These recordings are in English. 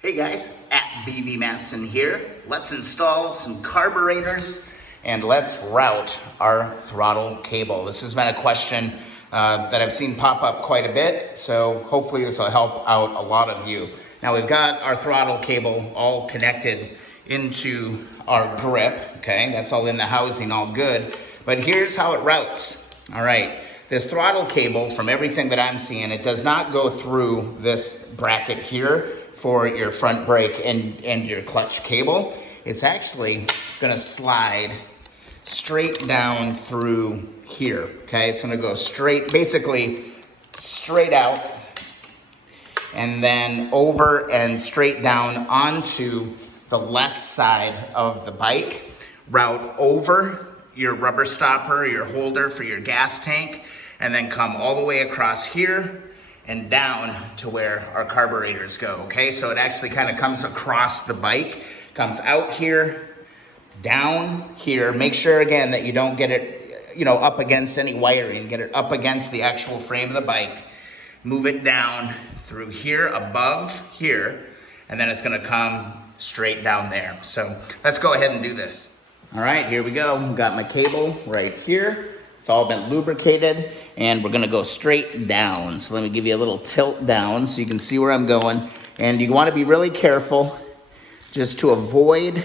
Hey guys, at BV Matson here. Let's install some carburetors and let's route our throttle cable. This has been a question that I've seen pop up quite a bit, so hopefully this will help out a lot of you. Now we've got our throttle cable all connected into our grip, okay? That's all in the housing, all good. But here's how it routes, all right? This throttle cable, from everything that I'm seeing, it does not go through this bracket here for your front brake and your clutch cable. It's actually gonna slide straight down through here, okay? It's gonna go straight, basically straight out, and then over and straight down onto the left side of the bike, route over your rubber stopper, your holder for your gas tank, and then come all the way across here and down to where our carburetors go, okay? So it actually kind of comes across the bike, comes out here, down here. Make sure again that you don't get it, up against any wiring, get it up against the actual frame of the bike, move it down through here, above here, and then it's gonna come straight down there. So let's go ahead and do this. All right, here we go. Got my cable right here. It's all been lubricated, and we're gonna go straight down. So let me give you a little tilt down so you can see where I'm going. And you wanna be really careful just to avoid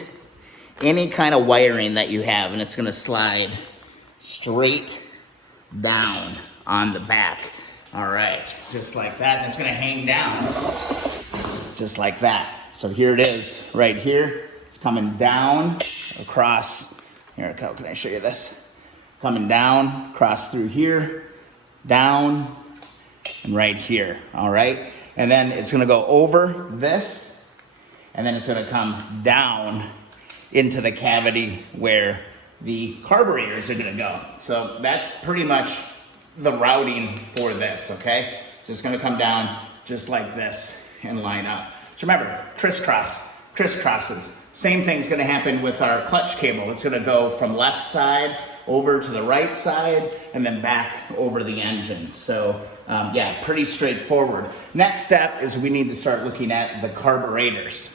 any kind of wiring that you have, and it's gonna slide straight down on the back. All right, just like that, and it's gonna hang down just like that. So here it is, right here. It's coming down across, here, how can I show you this? Coming down, across through here, down, and right here, all right? And then it's gonna go over this, and then it's gonna come down into the cavity where the carburetors are gonna go. So that's pretty much the routing for this, okay? So it's gonna come down just like this and line up. So remember, crisscrosses. Same thing's gonna happen with our clutch cable. It's gonna go from left side over to the right side, and then back over the engine. So yeah, pretty straightforward. Next step is we need to start looking at the carburetors.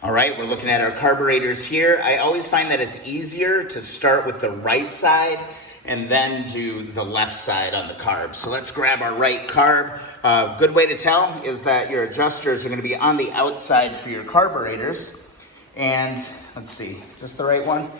All right, we're looking at our carburetors here. I always find that it's easier to start with the right side and then do the left side on the carb. So let's grab our right carb. Good way to tell is that your adjusters are gonna be on the outside for your carburetors. And let's see, is this the right one?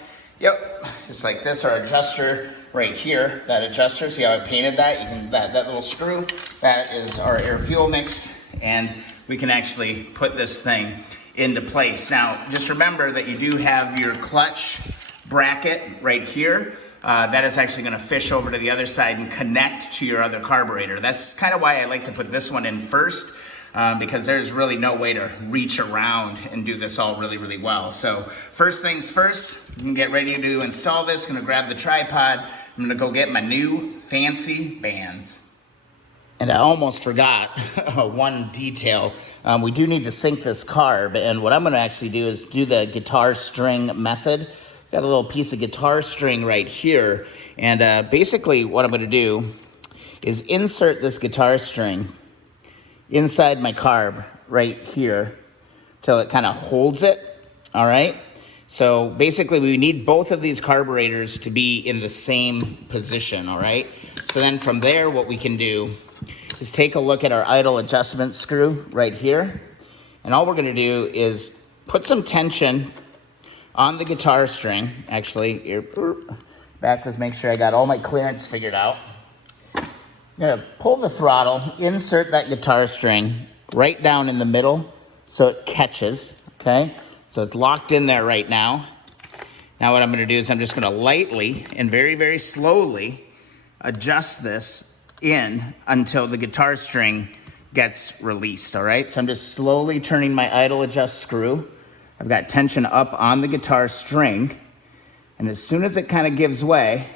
Yep, just like this, our adjuster right here, that adjuster, see how I painted that? You can, that little screw, that is our air fuel mix, and we can actually put this thing into place. Now, just remember that you do have your clutch bracket right here. That is actually gonna fish over to the other side and connect to your other carburetor. That's kind of why I like to put this one in first, because there's really no way to reach around and do this all really, really well. So first things first, you can get ready to install this. I'm gonna grab the tripod. I'm gonna go get my new fancy bands. And I almost forgot one detail. We do need to sync this carb, and what I'm gonna actually do is do the guitar string method. Got a little piece of guitar string right here, and basically what I'm gonna do is insert this guitar string inside my carb right here till it kind of holds it, all right? So basically we need both of these carburetors to be in the same position, all right? So then from there, what we can do is take a look at our idle adjustment screw right here, and all we're gonna do is put some tension on the guitar string. Actually, here, back, let's make sure I got all my clearance figured out. I'm gonna pull the throttle, insert that guitar string right down in the middle so it catches, okay? So it's locked in there right now. Now what I'm gonna do is I'm just gonna lightly and very, very slowly adjust this in until the guitar string gets released, all right? So I'm just slowly turning my idle adjust screw. I've got tension up on the guitar string, and as soon as it kind of gives way,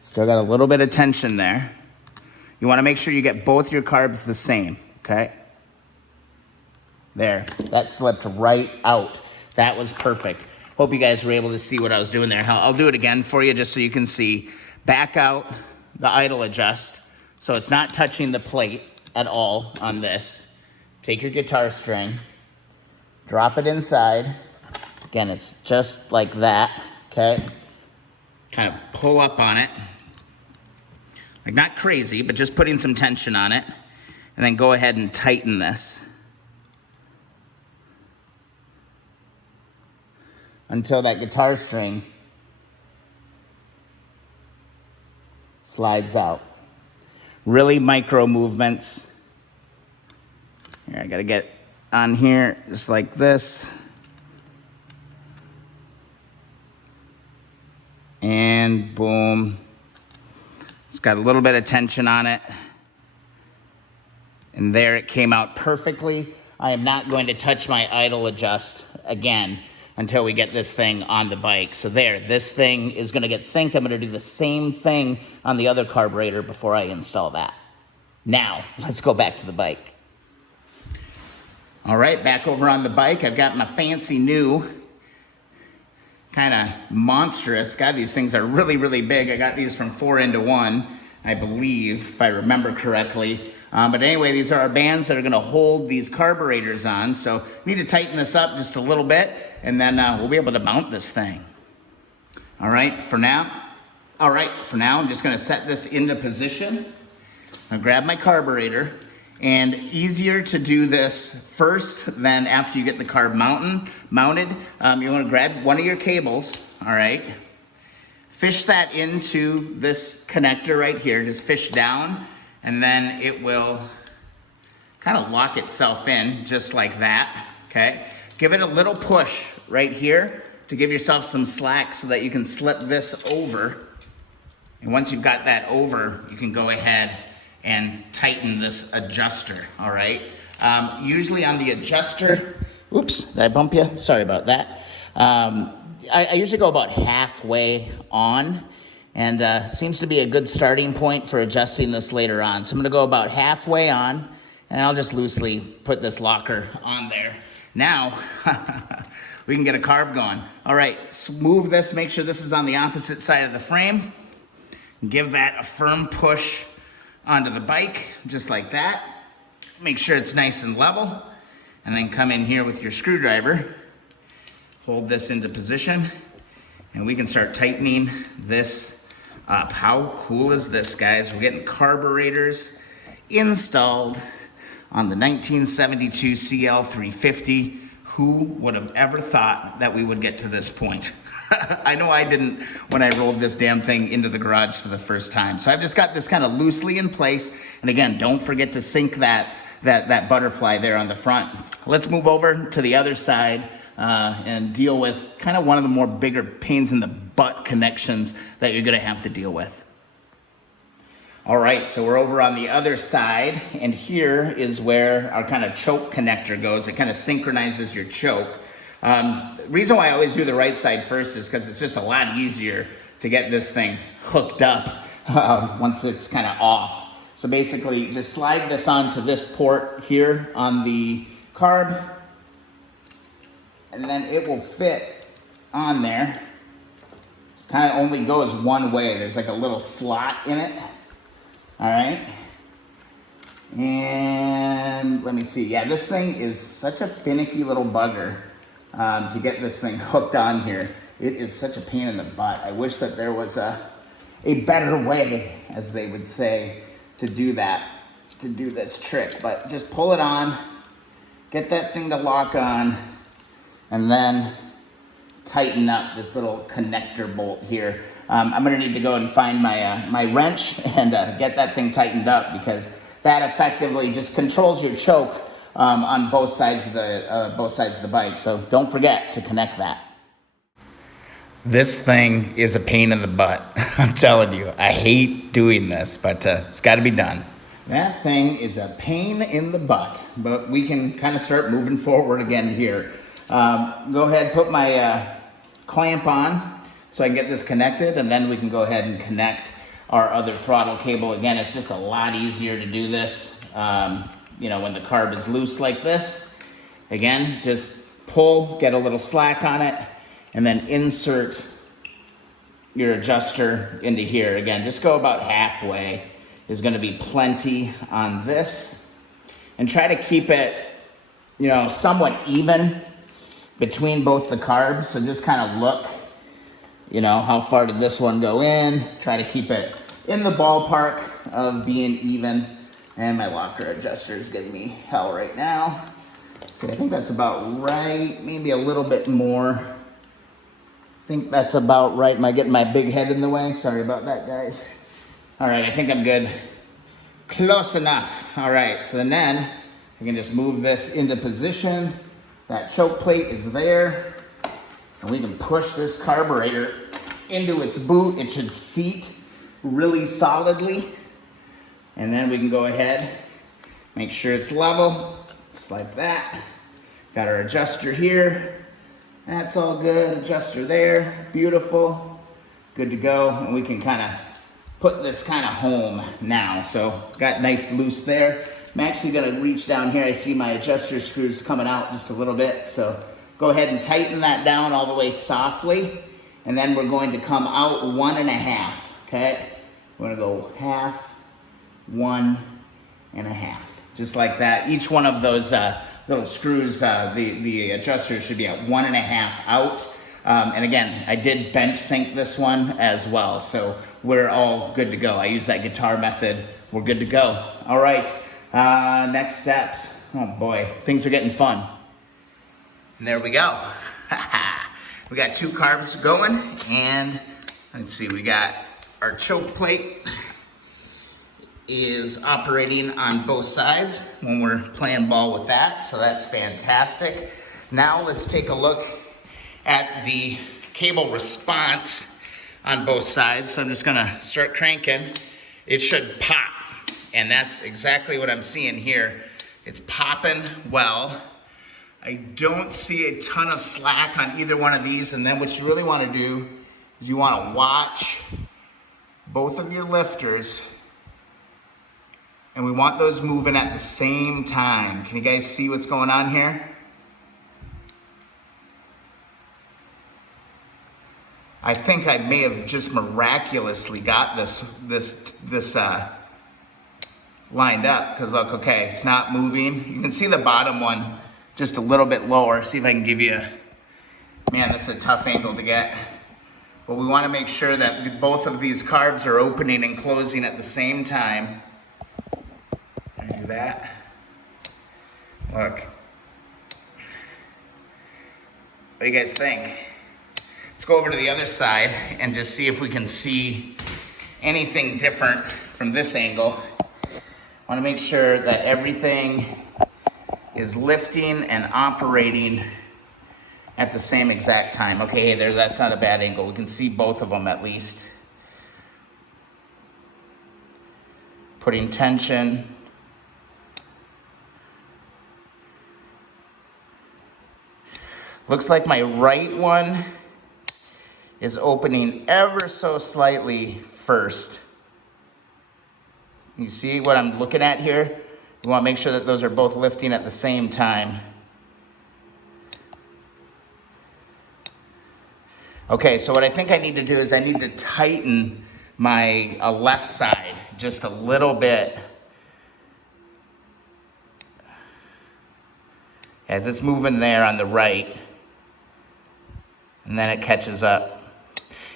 still got a little bit of tension there. You wanna make sure you get both your carbs the same, okay? There, that slipped right out. That was perfect. Hope you guys were able to see what I was doing there. I'll do it again for you just so you can see. Back out the idle adjust, so it's not touching the plate at all on this. Take your guitar string, drop it inside. Again, it's just like that, okay? Kind of pull up on it. Like not crazy, but just putting some tension on it. And then go ahead and tighten this until that guitar string slides out. Really micro movements. Here, I gotta get on here just like this. And boom. It's got a little bit of tension on it. And there it came out perfectly. I am not going to touch my idle adjust again until we get this thing on the bike. So there, this thing is gonna get synced. I'm gonna do the same thing on the other carburetor before I install that. Now, let's go back to the bike. All right, back over on the bike. I've got my fancy new, kind of monstrous. God, these things are really, really big. I got these from 4-in-1, I believe, if I remember correctly. But anyway, these are our bands that are gonna hold these carburetors on. So need to tighten this up just a little bit, and then we'll be able to mount this thing. All right, for now, I'm just gonna set this into position. I'll grab my carburetor, and easier to do this first than after you get the carb mounted. You wanna grab one of your cables, all right? Fish that into this connector right here, just fish down, and then it will kind of lock itself in just like that, okay? Give it a little push right here to give yourself some slack so that you can slip this over. And once you've got that over, you can go ahead and tighten this adjuster, all right? Usually on the adjuster, oops, did I bump you? Sorry about that. I usually go about halfway on, and seems to be a good starting point for adjusting this later on. So I'm gonna go about halfway on, and I'll just loosely put this locker on there. Now, we can get a carb going. All right, so move this, make sure this is on the opposite side of the frame. Give that a firm push onto the bike, just like that. Make sure it's nice and level, and then come in here with your screwdriver, hold this into position, and we can start tightening this up. How cool is this, guys? We're getting carburetors installed on the 1972 CL350. Who would have ever thought that we would get to this point? I know I didn't when I rolled this damn thing into the garage for the first time. So I've just got this kind of loosely in place. And again, don't forget to sync that butterfly there on the front. Let's move over to the other side and deal with kind of one of the more bigger pains in the butt connections that you're gonna have to deal with. All right, so we're over on the other side, and here is where our kind of choke connector goes. It kind of synchronizes your choke. The reason why I always do the right side first is because it's just a lot easier to get this thing hooked up once it's kind of off. So basically, just slide this onto this port here on the carb, and then it will fit on there. It kind of only goes one way. There's like a little slot in it. All right, and let me see. Yeah, this thing is such a finicky little bugger to get this thing hooked on here. It is such a pain in the butt. I wish that there was a better way, as they would say, to do that, to do this trick. But just pull it on, get that thing to lock on, and then tighten up this little connector bolt here. I'm gonna need to go and find my wrench and get that thing tightened up, because that effectively just controls your choke on both sides of the bike. So don't forget to connect that. This thing is a pain in the butt. I'm telling you, I hate doing this, but it's got to be done. That thing is a pain in the butt, but we can kind of start moving forward again here. Go ahead, put my clamp on so I can get this connected, and then we can go ahead and connect our other throttle cable. Again, it's just a lot easier to do this, you know, when the carb is loose like this. Again, just pull, get a little slack on it, and then insert your adjuster into here. Again, just go about halfway is gonna be plenty on this. And try to keep it, you know, somewhat even between both the carbs. So just kind of look, you know, how far did this one go in? Try to keep it in the ballpark of being even. And my locker adjuster is giving me hell right now. So I think that's about right, maybe a little bit more. I think that's about right. Am I getting my big head in the way? Sorry about that, guys. All right, I think I'm good. Close enough. All right, so then I can just move this into position. That choke plate is there. And we can push this carburetor into its boot. It should seat really solidly. And then we can go ahead, make sure it's level, just like that. Got our adjuster here. That's all good, adjuster there, beautiful. Good to go, and we can kind of put this kind of home now. So got nice loose there. I'm actually gonna reach down here. I see my adjuster screws coming out just a little bit. So go ahead and tighten that down all the way softly. And then we're going to come out 1.5, okay? We're gonna go half, 1.5, just like that. Each one of those little screws, the adjuster should be at 1.5 out. And again, I did bench sink this one as well. So we're all good to go. I use that guitar method. We're good to go. All right, next steps. Oh boy, things are getting fun. And there we go. We got 2 carbs going, and let's see, we got our choke plate is operating on both sides when we're playing ball with that, so that's fantastic. Now let's take a look at the cable response on both sides. So I'm just gonna start cranking. It should pop, and that's exactly what I'm seeing here. It's popping well. I don't see a ton of slack on either one of these, and then what you really wanna do is you wanna watch both of your lifters, and we want those moving at the same time. Can you guys see what's going on here? I think I may have just miraculously got this lined up, because look, okay, it's not moving. You can see the bottom one just a little bit lower. See if I can give you, man, this is a tough angle to get. But we want to make sure that both of these carbs are opening and closing at the same time. Do that. Look. What do you guys think? Let's go over to the other side and just see if we can see anything different from this angle. I want to make sure that everything is lifting and operating at the same exact time. Okay, hey there, that's not a bad angle. We can see both of them at least. Putting tension. Looks like my right one is opening ever so slightly first. You see what I'm looking at here? You want to make sure that those are both lifting at the same time. Okay, so what I think I need to do is I need to tighten my left side just a little bit as it's moving there on the right, and then it catches up.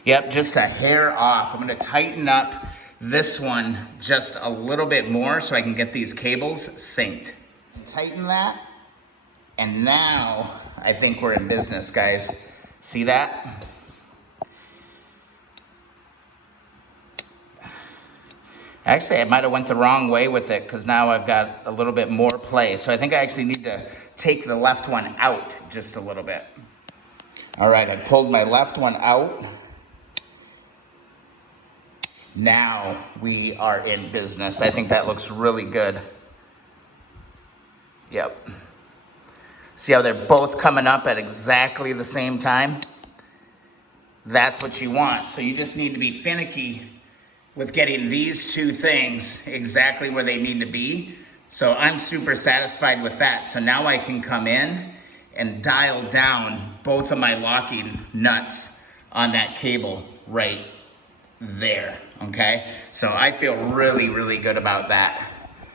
Yep, just a hair off. I'm gonna tighten up this one just a little bit more so I can get these cables synced. Tighten that, and now I think we're in business, guys. See that? Actually, I might have went the wrong way with it because now I've got a little bit more play. So I think I actually need to take the left one out just a little bit. All right, I pulled my left one out. Now we are in business. I think that looks really good. Yep. See how they're both coming up at exactly the same time? That's what you want. So you just need to be finicky with getting these two things exactly where they need to be. So I'm super satisfied with that. So now I can come in and dial down both of my locking nuts on that cable right there, okay? So I feel really, really good about that.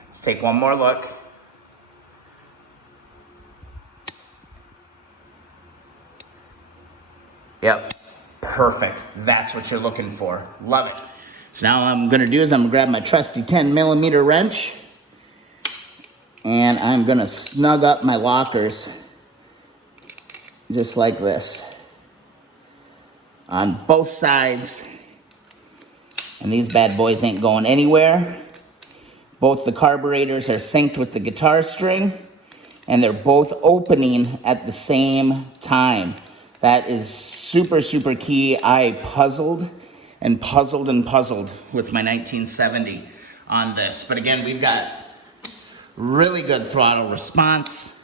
Let's take one more look. Yep, perfect. That's what you're looking for. Love it. So now what I'm gonna do is I'm gonna grab my trusty 10mm wrench and I'm gonna snug up my lockers just like this on both sides. And these bad boys ain't going anywhere. Both the carburetors are synced with the guitar string and they're both opening at the same time. That is super, super key. I puzzled and puzzled and puzzled with my 1970 on this. But again, we've got really good throttle response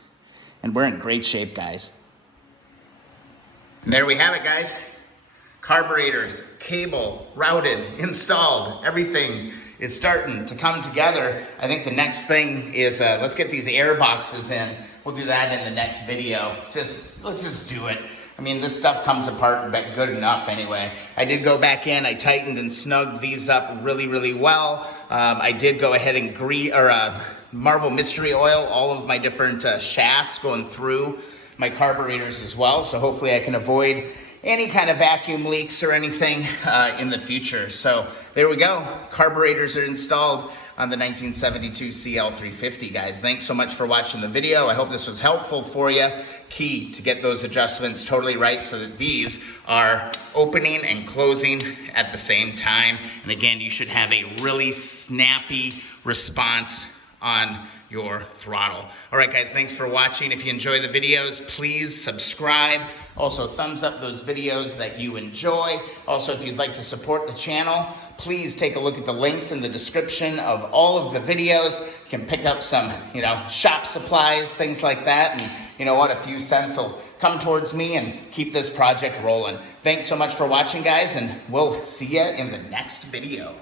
and we're in great shape, guys. And there we have it, guys. Carburetors, cable, routed, installed, everything is starting to come together. I think the next thing is let's get these air boxes in. We'll do that in the next video. Let's just do it. I mean, this stuff comes apart good enough anyway. I did go back in, I tightened and snugged these up really, really well. I did go ahead and Marvel Mystery Oil all of my different shafts going through my carburetors as well. So hopefully I can avoid any kind of vacuum leaks or anything in the future. So there we go. Carburetors are installed on the 1972 CL350, guys. Thanks so much for watching the video. I hope this was helpful for you. Key to get those adjustments totally right so that these are opening and closing at the same time. And again, you should have a really snappy response on your throttle. All right, guys, thanks for watching. If you enjoy the videos, please subscribe. Also, thumbs up those videos that you enjoy. Also, if you'd like to support the channel, please take a look at the links in the description of all of the videos. You can pick up some, shop supplies, things like that. And you know what? A few cents will come towards me and keep this project rolling. Thanks so much for watching, guys, and we'll see you in the next video.